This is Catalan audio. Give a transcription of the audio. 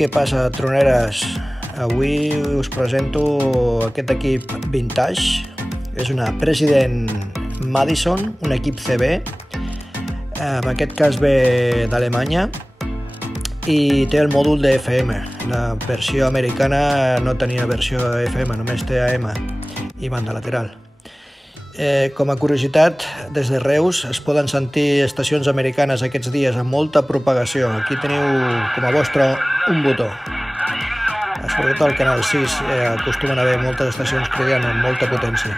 Què passa, troneres? Avui us presento aquest equip vintage. És una President Madison, un equip CB. En aquest cas ve d'Alemanya i té el mòdul de FM. La versió americana no tenia versió FM, només té AM i banda lateral. Com a curiositat, des de Reus es poden sentir estacions americanes aquests dies amb molta propagació. Aquí teniu com a vostre un botó. Sobretot al canal 6 acostumen a haver moltes estacions cridant amb molta potència.